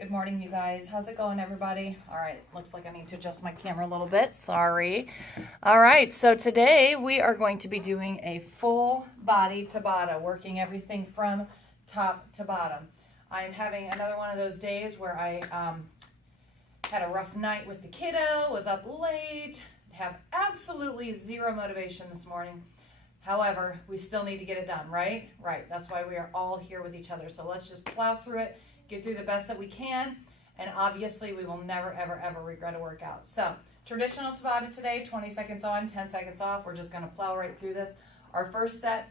Good morning, you guys. How's it going, everybody? All right, looks like I need to adjust my camera a little bit. Sorry. All right, so today we are going to be doing a full body Tabata, working everything from top to bottom. I'm having another one of those days where I had a rough night with the kiddo, was up late, have absolutely zero motivation this morning. However, we still need to get it done, right? Right, that's why we are all here with each other. So let's just plow through it, get through the best that we can, and obviously we will never, ever, ever regret a workout. So, traditional Tabata today, 20 seconds on, 10 seconds off. We're just gonna plow right through this. Our first set,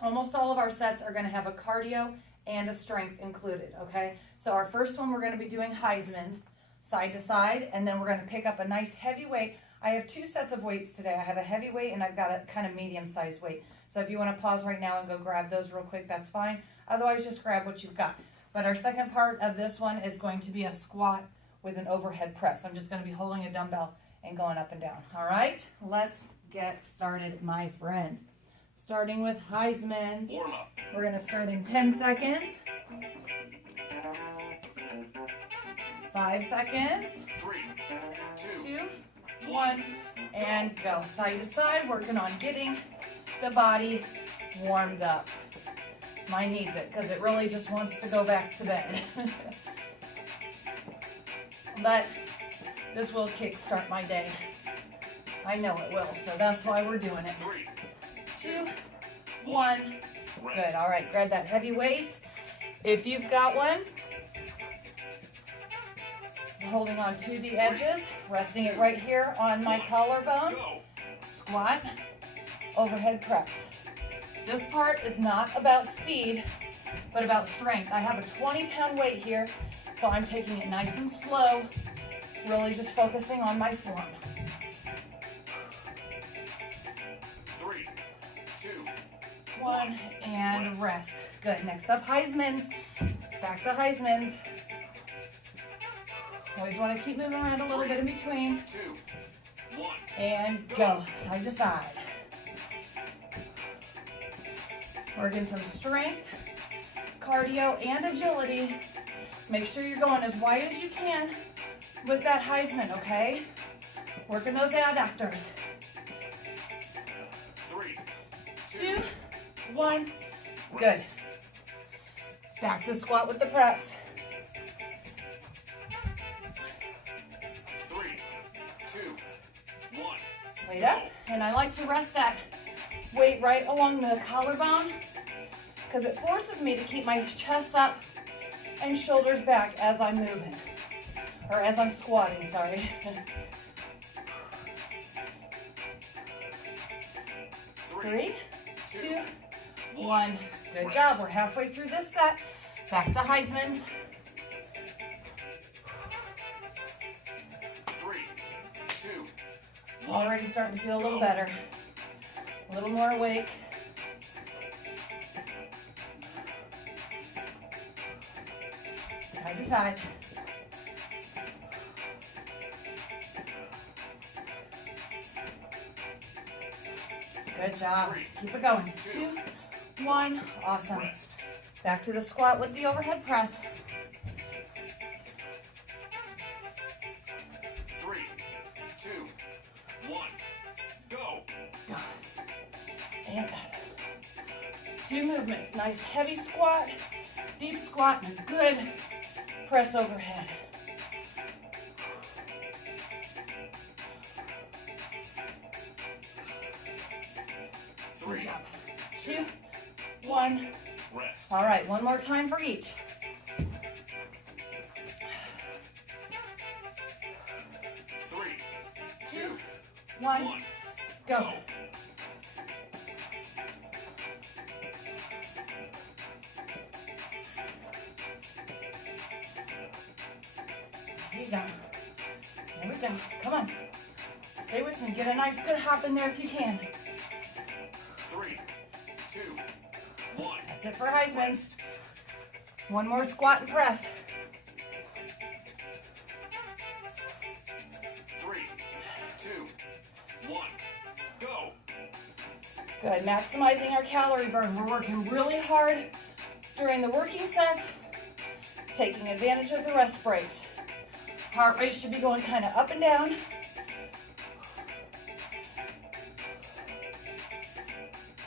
almost all of our sets are gonna have a cardio and a strength included, okay? So our first one, we're gonna be doing Heisman's, side to side, and then we're gonna pick up a nice heavy weight. I have two sets of weights today. I have a heavy weight and I've got a kind of medium-sized weight. So if you wanna pause right now and go grab those real quick, that's fine. Otherwise, just grab what you've got. But our second part of this one is going to be a squat with an overhead press. I'm just gonna be holding a dumbbell and going up and down. All right, let's get started, my friends. Starting with Heisman's. Warm up. We're gonna start in 10 seconds. 5 seconds. 3, 2, 2, 1, and go. Side to side, working on getting the body warmed up. Mine needs it because it really just wants to go back to bed. But this will kickstart my day. I know it will, so that's why we're doing it. 3, 2, 1. Good. rest. All right, grab that heavy weight. If you've got one, holding on to the edges, resting it right here on my collarbone. Go. Squat, overhead press. This part is not about speed, but about strength. I have a 20-pound weight here, so I'm taking it nice and slow, really just focusing on my form. 3, 2, 1, and rest. Good. Next up, Heisman's. Back to Heisman's. Always want to keep moving around a little bit in between. 2, 1. And go, side to side. Working some strength, cardio, and agility. Make sure you're going as wide as you can with that Heisman, okay? Working those adductors. 3, 2, 1, good. rest. Back to squat with the press. 3, 2, 1. Weight up, and I like to rest that weight right along the collarbone because it forces me to keep my chest up and shoulders back as I'm moving, or as I'm squatting, sorry. 3, 2, 1. Good job. We're halfway through this set. Back to Heisman's. 3, 2, 1. Already starting to feel a little better. A little more awake. Side to side. Good job. Keep it going. 2, 1. Awesome. Rest. Back to the squat with the overhead press. 3, 2, 1. Go. And 2 movements. Nice heavy squat, deep squat, and a good press overhead. Good 3, job. 2, 1. rest. All right, one more time for each. 3, 2, 1, 1. go. There you go. There we go. Come on. Stay with me. Get a nice good hop in there if you can. 3, 2, 1. That's it for Heisman's. One more squat and press. 3, 2, 1. Go. Good, maximizing our calorie burn. We're working really hard during the working sets taking advantage of the rest breaks. Heart rate should be going kind of up and down.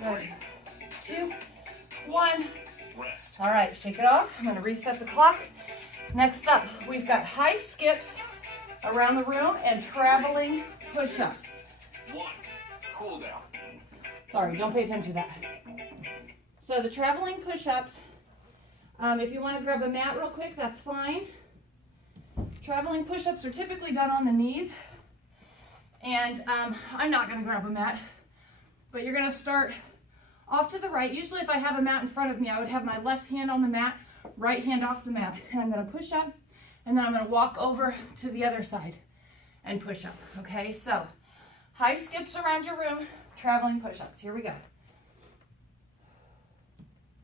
Good. 2, 1. Rest. All right, shake it off. I'm going to reset the clock. Next up, we've got high skips around the room and traveling push-ups. 1. Cool down. Sorry, don't pay attention to that. So the traveling push-ups, if you want to grab a mat real quick, that's fine. Traveling push-ups are typically done on the knees. And I'm not going to grab a mat, but you're going to start off to the right. Usually if I have a mat in front of me, I would have my left hand on the mat, right hand off the mat. And I'm going to push up, and then I'm going to walk over to the other side and push up. Okay, so high skips around your room, traveling push-ups. Here we go.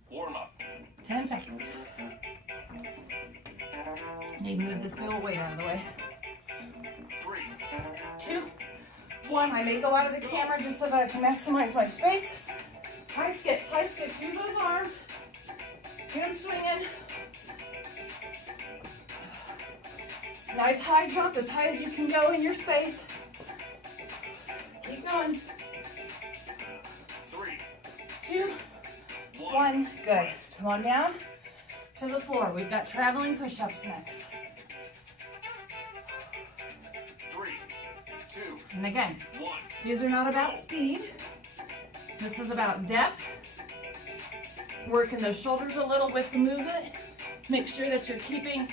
Warm up. 10 seconds. Need to move this big old weight out of the way. 3. 2, 1. I may go out of the camera just so that I can maximize my space. High skips, high skips. Use those arms. Get them swinging. Nice high jump, as high as you can go in your space. Keep going. 3. 2, 1. Good. Come on down to the floor. We've got traveling push-ups next. 3. 2. And again, 1. these are not about speed. This is about depth. Working those shoulders a little with the movement. Make sure that you're keeping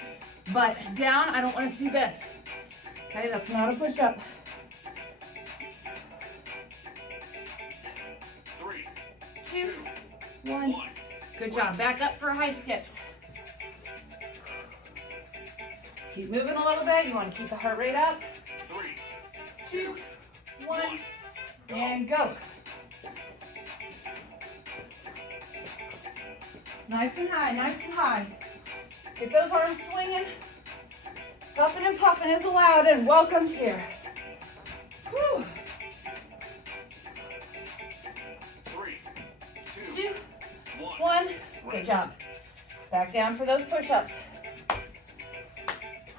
butt down. I don't want to see this. Okay, that's not a push-up. 3. 2, 1. Good job. Back up for high skips. Keep moving a little bit. You want to keep the heart rate up. 3. 2, 1, and go. Nice and high, nice and high. Get those arms swinging. Puffing and puffing is allowed, and welcome here. Whew. 3. 2. 2, 1. 1. Good job. Back down for those push-ups.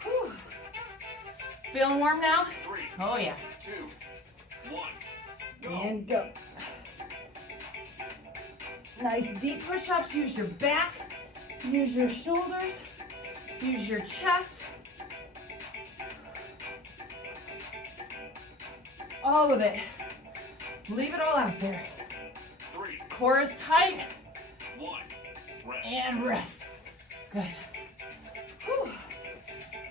Whew. Feeling warm now? 3. Oh yeah. 2. 1. Go. And go. Nice deep push-ups. Use your back. Use your shoulders. Use your chest. All of it. Leave it all out there. 3. Core is tight. 1. Rest. And rest. Good. Whew.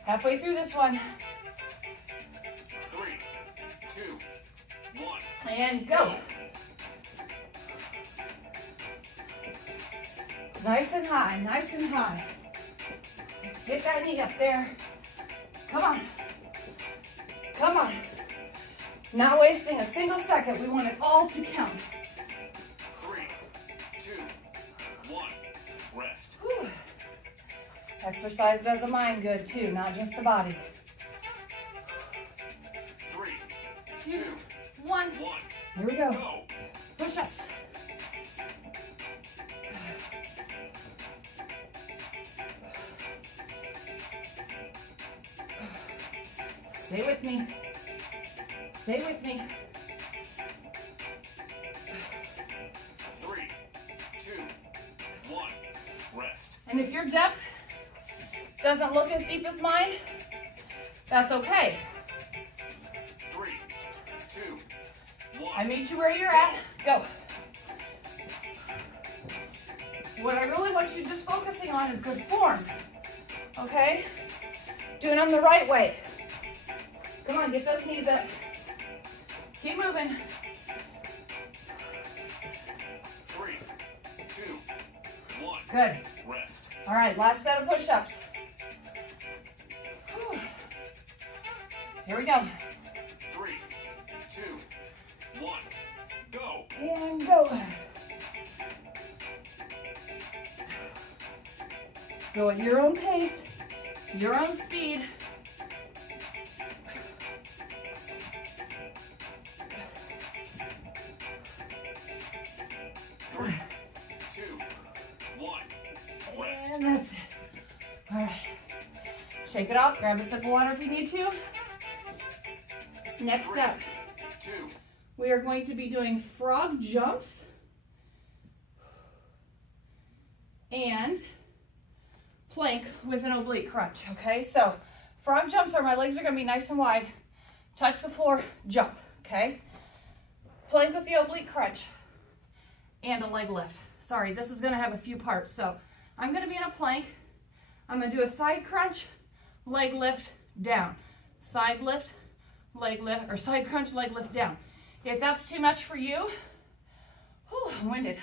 Halfway through this one. 3. 2. 1. And go. Nice and high, nice and high. Get that knee up there. Come on. Come on. Not wasting a single second. We want it all to count. 3. 2. 1. Rest. Whew. Exercise does the mind good too, not just the body. 3. 2, 1. 1. Here we go. Go. Push-ups. Stay with me. Stay with me. 3. 2. 1. Rest. And if your depth doesn't look as deep as mine, that's okay. 3. 2. 1. I meet you where you're at. Go. What I really want you just focusing on is good form. Okay? Doing them the right way. Come on, get those knees up. Keep moving. 3. 2. 1. Good. Rest. All right, last set of push-ups. Whew. Here we go. 3. 2. 1. Go. And go. Go at your own pace, your own speed. 3. 2. 1. Rest. And that's it. All right. Shake it off. Grab a sip of water if you need to. Next step, 2, we are going to be doing frog jumps and plank with an oblique crunch, okay? So frog jumps are my legs are gonna be nice and wide, touch the floor, jump, okay? Plank with the oblique crunch and a leg lift. Sorry, this is gonna have a few parts. So I'm gonna be in a plank, I'm gonna do a side crunch, leg lift, down. Side lift, leg lift, or side crunch, leg lift, down. If that's too much for you, whew, I'm winded.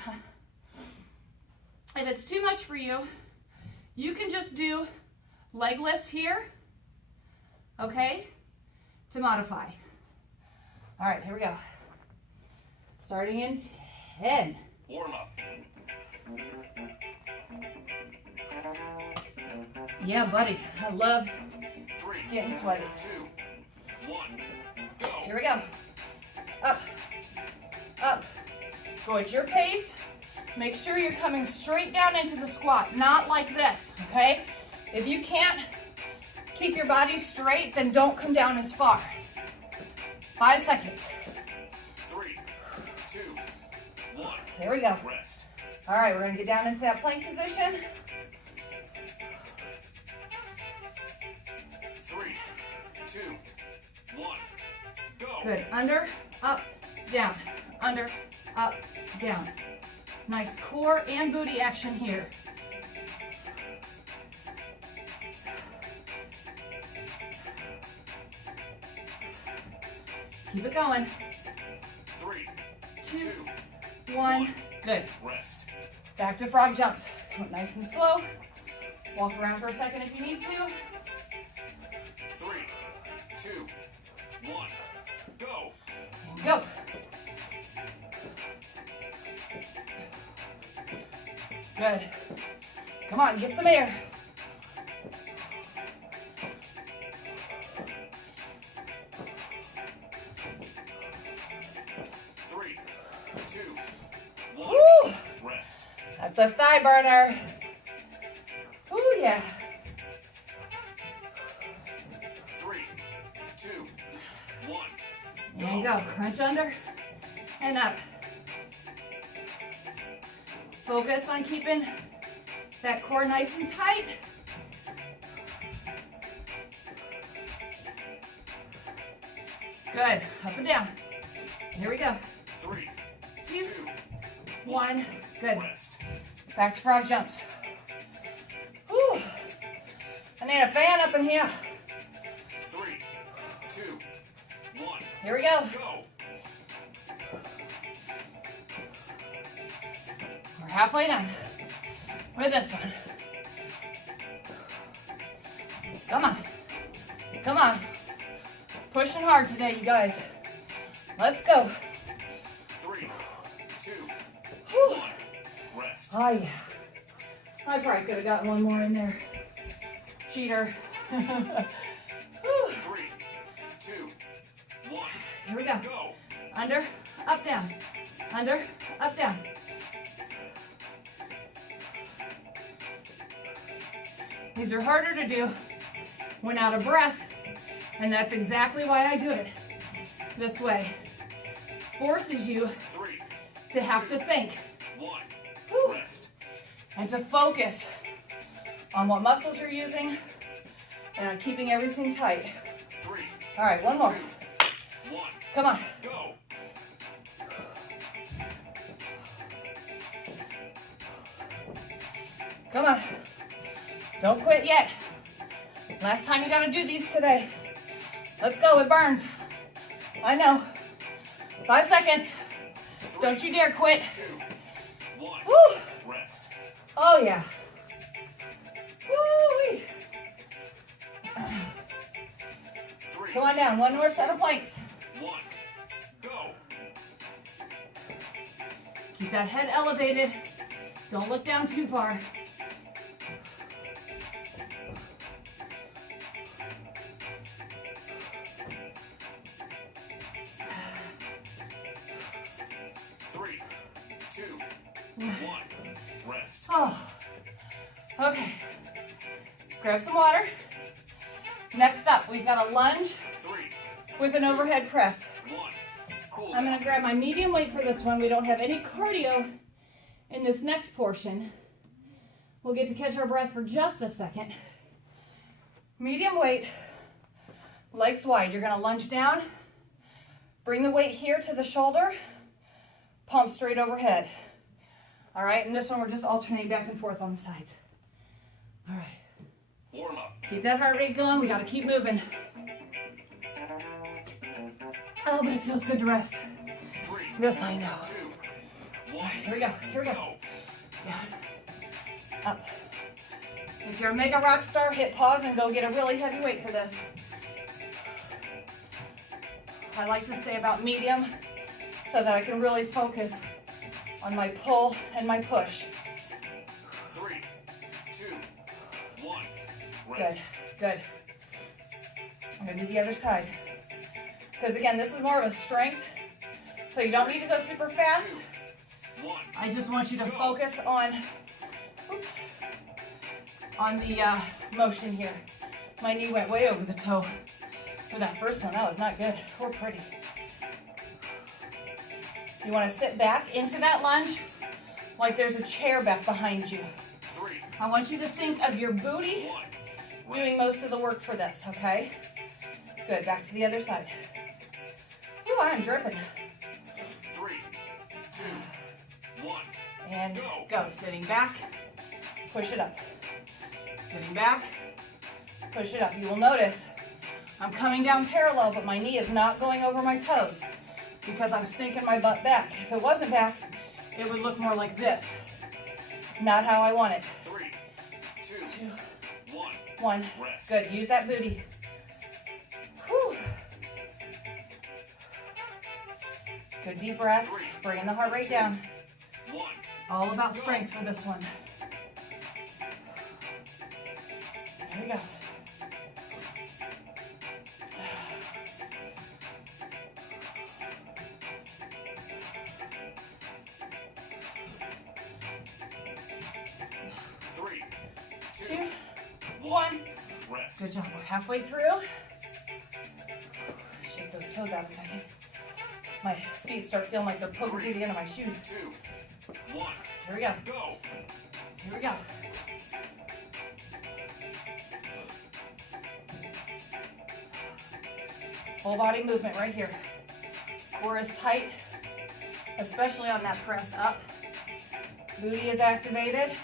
If it's too much for you, you can just do leg lifts here, okay, to modify. All right, here we go. Starting in 10. warm up. Yeah, buddy, I love 3, getting sweaty. 2, 1, go. Here we go. Up, up. Go at your pace. Make sure you're coming straight down into the squat, not like this, okay? If you can't keep your body straight, then don't come down as far. 5 seconds. 3, 2, 1. There we go. Rest. All right, we're gonna get down into that plank position. 3, 2, 1, go. Good. Under, up, down. Under, up, down. Nice core and booty action here. Keep it going. 3, 2, 2, 1. Good. rest. Back to frog jumps. Go nice and slow. Walk around for a second if you need to. 3, 2, 1, go. And go. Good. Come on, get some air. Three, 2, 1, Woo! rest. That's a thigh burner. Ooh, yeah. 3, 2, 1, And go. Crunch under and up. Focus on keeping that core nice and tight. Good. Up and down. Here we go. 3, 2, 2, 1. Good. rest. Back to frog jumps. Whew. I need a fan up in here. 3, 2, 1, Here we go. go. We're halfway done with this one. Come on. Come on. Pushing hard today, you guys. Let's go. 3, 2, Whew. 1, rest. Oh, yeah. I probably could have gotten one more in there. Cheater. Whew. 3, 2, 1, Here we go. go. Under, up, down. Under, up, down. These are harder to do when out of breath, and that's exactly why I do it this way. Forces you 3, to have to think 1, Whew. rest. and to focus on what muscles you're using and on keeping everything tight. 3, All right, one 2, more. 1, Come on. go. Come on. Don't quit yet. Last time you gotta do these today. Let's go, it burns. I know. 5 seconds. Don't you dare quit. 2, 1, Woo! rest. Oh yeah. Woo-wee. 3, Come on down, one more set of planks. 1, go. Keep that head elevated. Don't look down too far. Three, 2, 1, rest. Oh, okay. Grab some water. Next up, we've got a lunge 3, with an overhead press. 1. Cool I'm down. gonna grab my medium weight for this one. We don't have any cardio in this next portion. We'll get to catch our breath for just a second. Medium weight, legs wide. You're gonna lunge down, bring the weight here to the shoulder, pump straight overhead. All right, and this one we're just alternating back and forth on the sides. All right, Warm up. keep that heart rate going. We gotta keep moving. Oh, but it feels good to rest. 3, This I know. 2, 1. Here we go, here we go. Go. Down, up. If you're a mega rock star, hit pause and go get a really heavy weight for this. I like to stay about medium so that I can really focus on my pull and my push. 3, 2, 1. Good, Rest. good. I'm gonna do the other side. Because again, this is more of a strength, so you don't need to go super fast. 2, 1. I just want you to focus on, oops, on the motion here. My knee went way over the toe for that first one. That was not good or pretty. You want to sit back into that lunge like there's a chair back behind you. 3, I want you to think of your booty 1. doing most of the work for this, okay? Good, back to the other side. Ooh, I'm dripping. 3, 2, 1. And go, sitting back, push it up. Sitting back, push it up. You will notice I'm coming down parallel, but my knee is not going over my toes because I'm sinking my butt back. If it wasn't back, it would look more like this. Not how I want it. 3, 2, 2, 1. 1. Rest. Good, use that booty. Whew. Good deep breaths, bringing the heart rate down. 1. All about strength for this one. There we go. Three, 2, 1. rest. Good job. We're halfway through. Shake those toes out a second. My feet start feeling like they're poking through the end of my shoes. 2, 1. Here we go. Go. Here we go. Full body movement right here. Core is tight, especially on that press up. Booty is activated.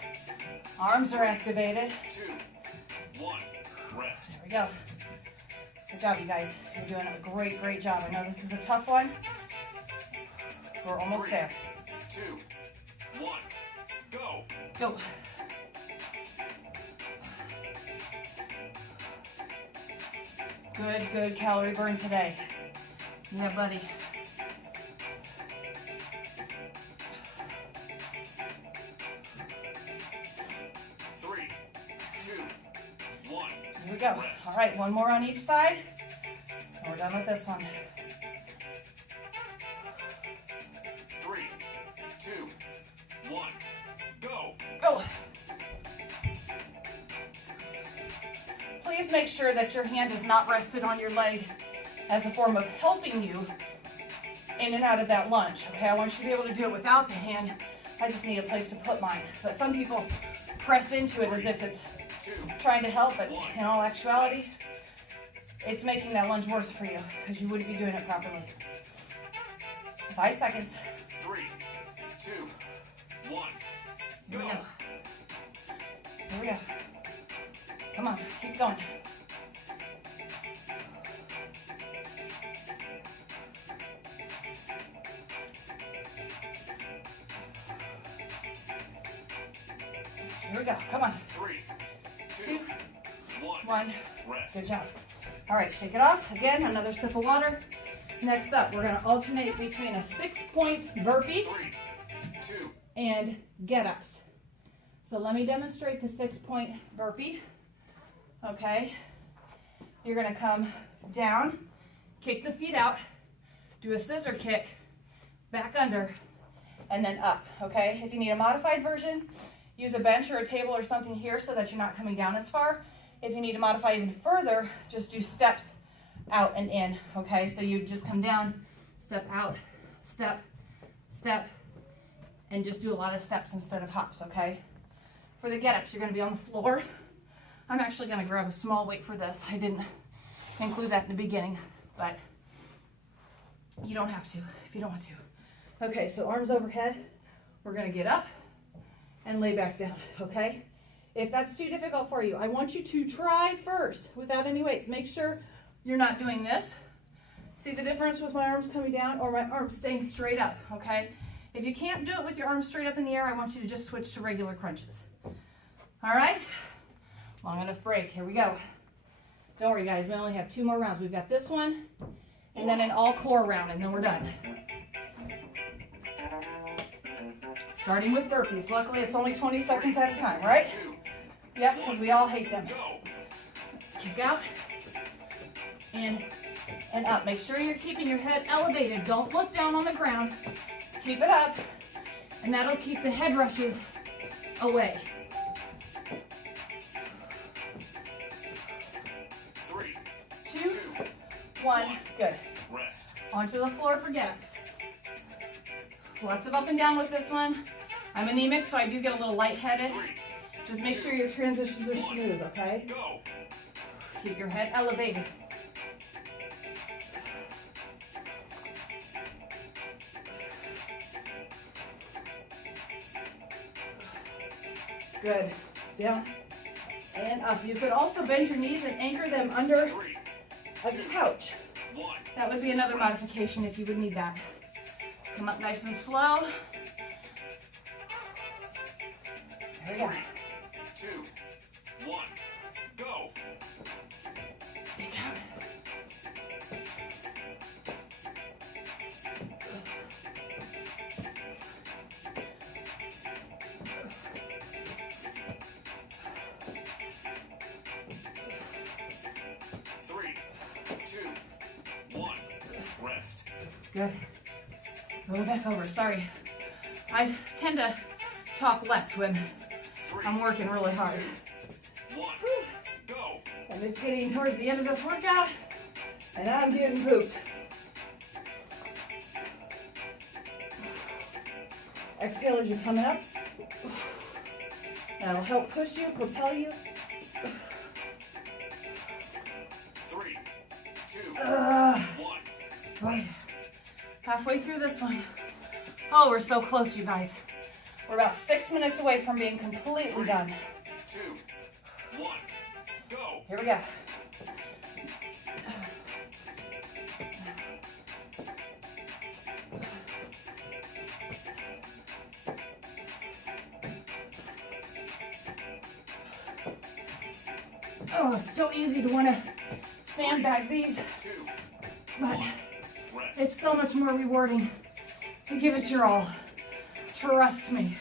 Arms are activated. 2, 1. Rest. There we go. Good job, you guys. You're doing a great, great job. I know this is a tough one. We're almost 3, there. 2, 1. Go. Go. Good, good calorie burn today. Yeah, buddy. Three, 2, 1. Here we go. Rest. All right, one more on each side. And we're done with this one. 3, 2, 1. Go. Go. Please make sure that your hand is not rested on your leg as a form of helping you in and out of that lunge. Okay, I want you to be able to do it without the hand. I just need a place to put mine. But some people press into it as if it's 2, trying to help, but in all actuality, it's making that lunge worse for you because you wouldn't be doing it properly. 5 seconds. 3, 2, 1. Here we Go. go. Here we go. Come on, keep going. Here we go. Come on. 3, 2, 1. 1. Rest. Good job. All right, shake it off. Again, another sip of water. Next up, we're going to alternate between a 6-point burpee 3, 2, and get-ups. So let me demonstrate the 6-point burpee. Okay. You're going to come down, kick the feet out, do a scissor kick, back under, and then up. Okay. If you need a modified version, use a bench or a table or something here so that you're not coming down as far. If you need to modify even further, just do steps out and in, okay? So you just come down, step out, step, step, and just do a lot of steps instead of hops, okay? For the get-ups, you're gonna be on the floor. I'm actually gonna grab a small weight for this. I didn't include that in the beginning, but you don't have to if you don't want to. Okay, so arms overhead. We're gonna get up and lay back down, okay? If that's too difficult for you, I want you to try first without any weights. Make sure you're not doing this. See the difference with my arms coming down or my arms staying straight up, okay? If you can't do it with your arms straight up in the air, I want you to just switch to regular crunches. All right? Long enough break. Here we go. Don't worry, guys. We only have 2 more rounds. We've got this one and then an all-core round, and then we're done. Starting with burpees. Luckily, it's only 20 seconds at a time, right? Yep, because we all hate them. Kick out. In and up. Make sure you're keeping your head elevated. Don't look down on the ground. Keep it up, and that'll keep the head rushes away. 3, 2, 1. Good. rest. Onto the floor for get-ups. Lots of up and down with this one. I'm anemic, so I do get a little lightheaded. 3, Just make sure your transitions are smooth, okay? go. Keep your head elevated. Good. Down and up. You could also bend your knees and anchor them under 3, a couch. 1. That would be another modification if you would need that. Come up nice and slow. There we go. 3, 2, 1, go. Big count. Rest. Good. Roll back over. Sorry. I tend to talk less when 3, I'm working really hard. 1, go. And it's getting towards the end of this workout, and I'm getting pooped. Exhale as you're coming up. That'll help push you, propel you. 3, 2, 1. Right. Halfway through this one. Oh, we're so close, you guys. We're about 6 minutes away from being completely done. 2, 1, go. Here we go. Oh, it's so easy to want to sandbag these, 2, but 1, rest. it's so much more rewarding to give it your all. Trust me.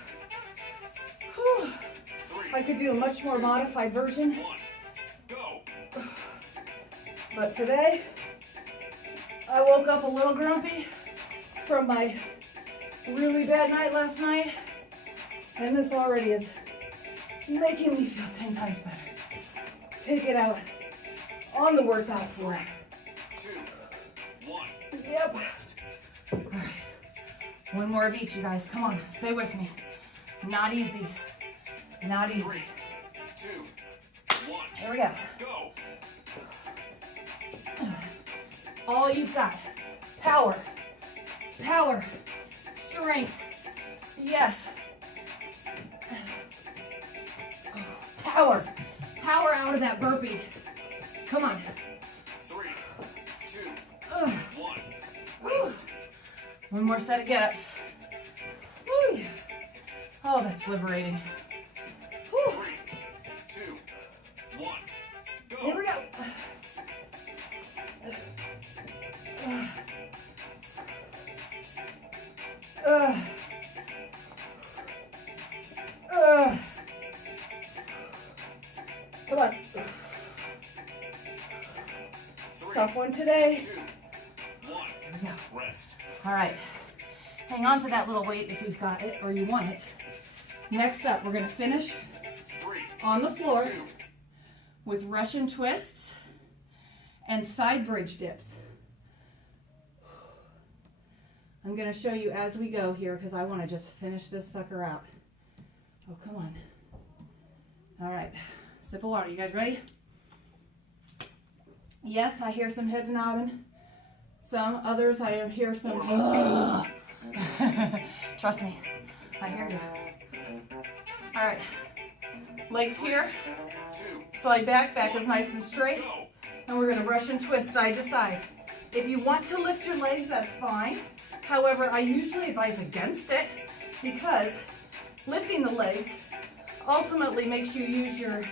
Whew. 3, I could do a much more modified version, 1, go. but today I woke up a little grumpy from my really bad night last night, and this already is making me feel 10 times better. Take it out on the workout floor. 2, 1, Yep. rest. All right. One more of each, you guys. Come on, stay with me. Not easy. Not easy. 3, 2, 1, Here we go. go. All you've got. Power. Power. Strength. Yes. Power. Power out of that burpee. Come on. 3, 2, Ugh. 1, Woo. rest. One more set of get-ups. Woo. Oh, that's liberating. Woo. 3, 2, 1, go. Here we go. Come on. 3, Tough one today. 2, 1, Here we go. rest. All right. Hang on to that little weight if you've got it or you want it. Next up, we're going to finish 3, on the floor 2, with Russian twists and side bridge dips. I'm going to show you as we go here because I want to just finish this sucker out. Oh, come on. All right, sip of water. You guys ready? Yes, I hear some heads nodding. Some others, I hear some. Trust me, I hear you. All right, legs here. Slide back. Back is nice and straight. And we're going to Russian twist side to side. If you want to lift your legs, that's fine. However, I usually advise against it because lifting the legs ultimately makes you use your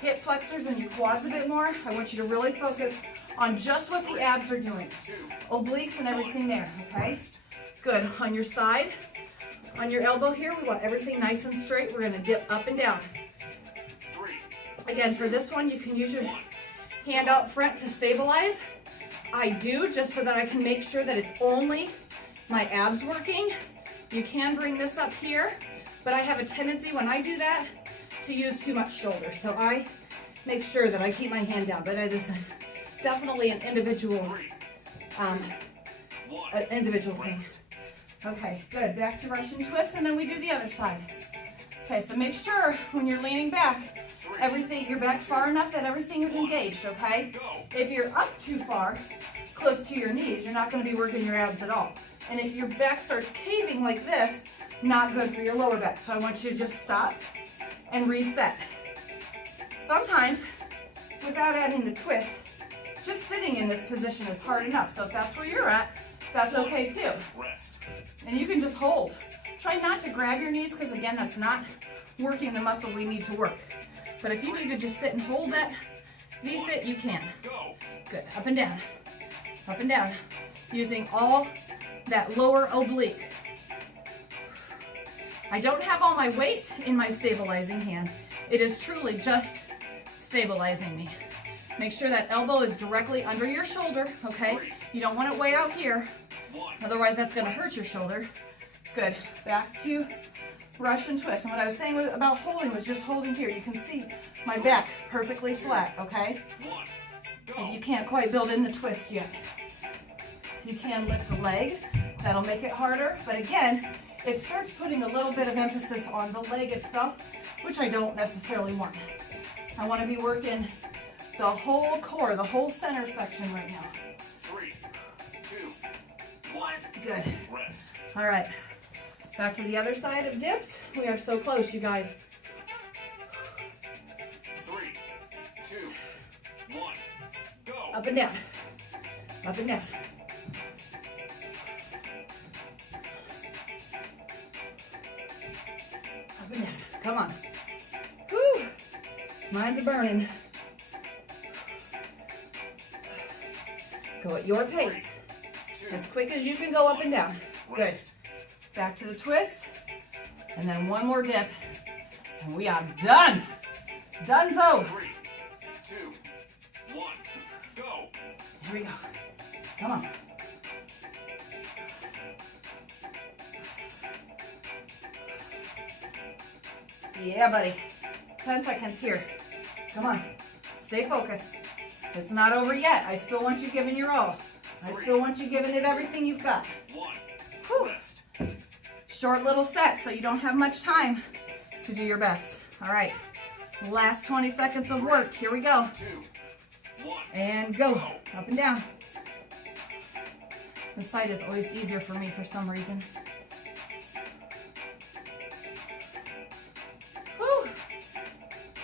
hip flexors and your quads a bit more. I want you to really focus on just what the abs are doing. Obliques and everything there, okay? Good. On your side, on your elbow here, we want everything nice and straight. We're gonna dip up and down. Again, for this one, you can use your hand out front to stabilize. I do, just so that I can make sure that it's only my abs working. You can bring this up here, but I have a tendency when I do that to use too much shoulder. So I make sure that I keep my hand down, but it is definitely an individual thing. Okay, good. Back to Russian twist, and then we do the other side. Okay, so make sure when you're leaning back, your back far enough that everything is engaged, okay? If you're up too far, close to your knees, you're not going to be working your abs at all. And if your back starts caving like this, not good for your lower back. So I want you to just stop and reset. Sometimes, without adding the twist, just sitting in this position is hard enough. So if that's where you're at, that's okay too. And you can just hold. Try not to grab your knees because again, that's not working the muscle we need to work. But if you need to just sit and hold that V-sit, you can. Good, up and down, using all that lower oblique. I don't have all my weight in my stabilizing hand. It is truly just stabilizing me. Make sure that elbow is directly under your shoulder, okay? You don't want it way out here, otherwise that's gonna hurt your shoulder. Good, back to Russian twist. And what I was saying about holding was just holding here. You can see my back perfectly flat, okay? If you can't quite build in the twist yet, you can lift the leg. That'll make it harder, but again, it starts putting a little bit of emphasis on the leg itself, which I don't necessarily want. I want to be working the whole core, the whole center section right now. 3, 2, 1. Good. Rest. All right. Back to the other side of dips. We are so close, you guys. 3, 2, 1. Go. Up and down. Up and down. Up and down. Come on. Woo! Mine's a burning. Go at your pace. As quick as you can go up and down. Good. Back to the twist. And then one more dip. And we are done. Donezo. 3, 2, 1. Go. Here we go. Come on. Yeah, buddy. 10 seconds here. Come on. Stay focused. It's not over yet. I still want you giving your all. I still want you giving it everything you've got. 1. Whew. Rest. Short little set so you don't have much time to do your best. All right. Last 20 seconds of work. Here we go. 2, 1. And go. Up and down. This side is always easier for me for some reason. Whew.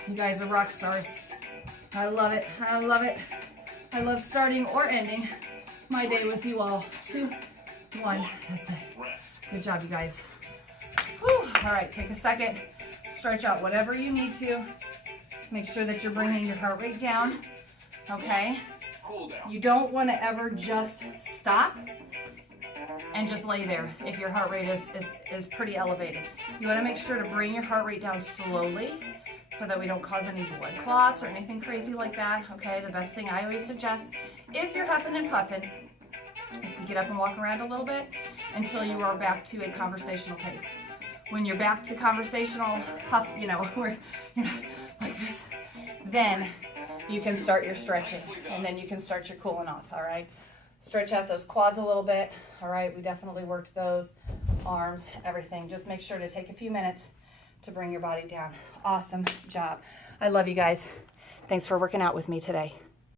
You guys are rock stars. I love it. I love it. I love starting or ending my day with you all. 2, 1. That's it. Rest. Good job, you guys. Whew. All right, take a second. Stretch out whatever you need to. Make sure that you're bringing your heart rate down. Okay? Cool down. You don't want to ever just stop and just lay there if your heart rate is pretty elevated. You want to make sure to bring your heart rate down slowly so that we don't cause any blood clots or anything crazy like that. Okay, the best thing I always suggest, if you're huffing and puffing, is to get up and walk around a little bit until you are back to a conversational pace. When you're back to conversational huff, where you're not like this, then you can start your stretching, and then you can start your cooling off, all right? Stretch out those quads a little bit, all right? We definitely worked those, arms, everything. Just make sure to take a few minutes to bring your body down. Awesome job. I love you guys. Thanks for working out with me today.